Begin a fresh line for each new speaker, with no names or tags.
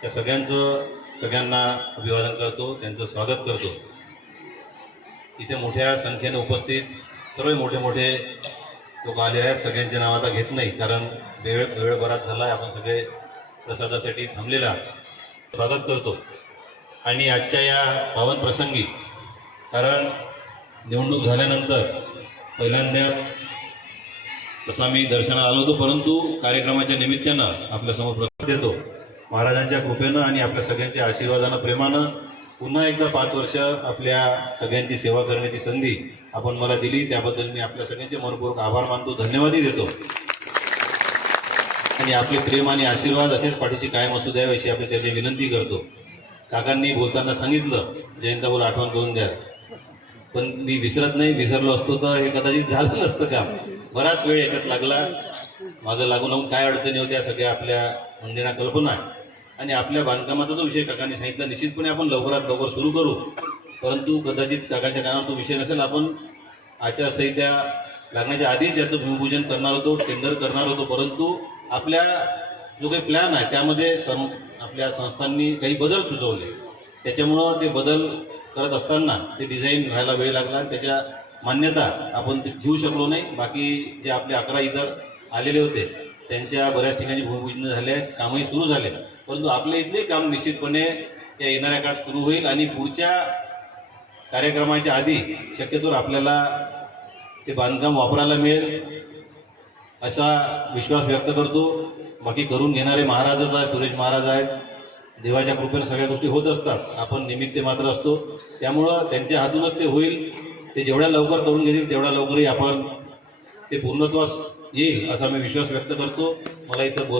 त्या सगळ्यांचं सगळ्यांना अभिवादन करतो त्यांचं स्वागत करतो. इथे मोठ्या संख्येने उपस्थित सर्व मोठे मोठे लोक आले आहेत. सगळ्यांचे नाव आता घेत नाही कारण वेळ वेळ बराच झाला आहे आपण सगळे प्रसादासाठी थांबलेला स्वागत करतो. आणि आजच्या या पावन प्रसंगी कारण निवडणूक झाल्यानंतर पहिल्यांदा तसा मी दर्शनाला आलो होतो परंतु कार्यक्रमाच्या निमित्तानं आपल्यासमोर प्रसाद देतो. महाराजांच्या कृपेनं आणि आपल्या सगळ्यांच्या आशीर्वादानं प्रेमानं पुन्हा एकदा पाच वर्ष आपल्या सगळ्यांची सेवा करण्याची संधी आपण मला दिली. त्याबद्दल मी आपल्या सगळ्यांचे मनपूर्वक आभार मानतो धन्यवादही देतो. आणि आपले प्रेम आणि आशीर्वाद असेच पाठीशी कायम असू द्यावे अशी आपल्या त्याची विनंती करतो. काकांनी बोलताना सांगितलं जयंताबोल आठवण करून द्या पण मी विसरत नाही. विसरलो असतो तर हे कदाचित झालं नसतं का बराच वेळ याच्यात लागला. माझं लागून लागून काय अडचणी होत्या सगळ्या आपल्या मंदिरा कल्पना आहे. आणि आपल्या बांधकामाचा जो विषय काकांनी सांगितला. निश्चितपणे आपण लवकरात लवकर सुरू करू. परंतु कदाचित काकांच्या कानावर तो विषय नसेल. आपण आचारसंहिता लागण्याच्या आधीच याचं भूमिपूजन करणार होतो टेंडर करणार होतो. परंतु आपल्या जो काही प्लॅन आहे त्यामध्ये सं आपल्या संस्थांनी काही बदल सुचवले. त्याच्यामुळं ते बदल करत असताना ते डिझाईन व्हायला वेळ लागला. त्याच्या मान्यता आपण ते घेऊ शकलो नाही. बाकी जे आपले अकरा इतर आलेले होते त्यांच्या बऱ्याच ठिकाणी भूमिपूजन झाले कामही सुरू झाले परंतु आपल्या इथले काम निश्चितपणे त्या येणाऱ्या काळात सुरू होईल आणि पुढच्या कार्यक्रमाच्या आधी शक्यतोवर आपल्याला ते बांधकाम वापरायला मिळेल असा विश्वास व्यक्त करतो. बाकी करून घेणारे महाराजच आहे सुरेश महाराज आहेत. देवाच्या कृपेनं सगळ्या गोष्टी होत असतात. आपण निमित्त मात्र असतो. त्यामुळं त्यांच्या हातूनच ते होईल. ते जेवढ्या लवकर करून घेतील तेवढ्या लवकरही आपण ते पूर्णत्वास येईल असा मी विश्वास व्यक्त करतो. मला इथं बोला